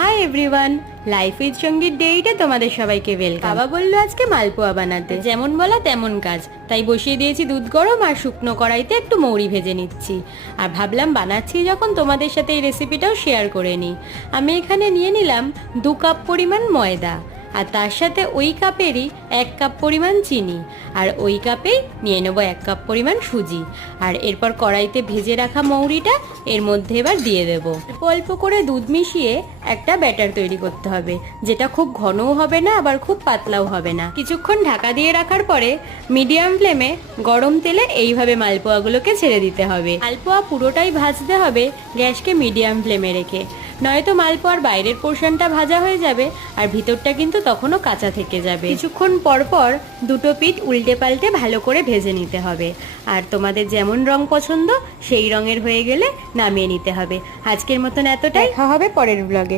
Hi everyone, life with সঙ্গীত ডেইটে তোমাদের সবাইকে ওয়েলকাম। বাবা বললো আজকে মালপোয়া বানাতে, যেমন বলা তেমন কাজ, তাই বসিয়ে দিয়েছি দুধ গরম আর শুকনো কড়াইতে একটু মৌরি ভেজে নিচ্ছি। আর ভাবলাম বানাচ্ছি যখন তোমাদের সাথে এই রেসিপিটাও শেয়ার করে নিই। আমি এখানে নিয়ে নিলাম 2 কাপ পরিমাণ ময়দা, আর তার সাথে ওই কাপেরই 1 কাপ পরিমাণ চিনি, আর ওই কাপেই নিয়ে নেবো 1 কাপ পরিমাণ সুজি। আর এরপর কড়াইতে ভেজে রাখা মৌরিটা এর মধ্যে এবার দিয়ে দেবো। অল্প অল্প করে দুধ মিশিয়ে একটা ব্যাটার তৈরি করতে হবে, যেটা খুব ঘনও হবে না আবার খুব পাতলাও হবে না। কিছুক্ষণ ঢাকা দিয়ে রাখার পরে মিডিয়াম ফ্লেমে গরম তেলে এইভাবে মালপোয়াগুলোকে ছেড়ে দিতে হবে। মালপোয়া পুরোটাই ভাজতে হবে গ্যাসকে মিডিয়াম ফ্লেমে রেখে, নয়তো মালপোয়ার বাইরের পোর্শনটা ভাজা হয়ে যাবে আর ভিতরটা কিন্তু তখনও কাঁচা থেকে যাবে। কিছুক্ষণ পর পর দুটো পিঠ উল্টে পাল্টে ভালো করে ভেজে নিতে হবে। আর তোমাদের যেমন রং পছন্দ সেই রঙের হয়ে গেলে নামিয়ে নিতে হবে। আজকের মতন এতটাই, দেখা হবে পরের ব্লগে।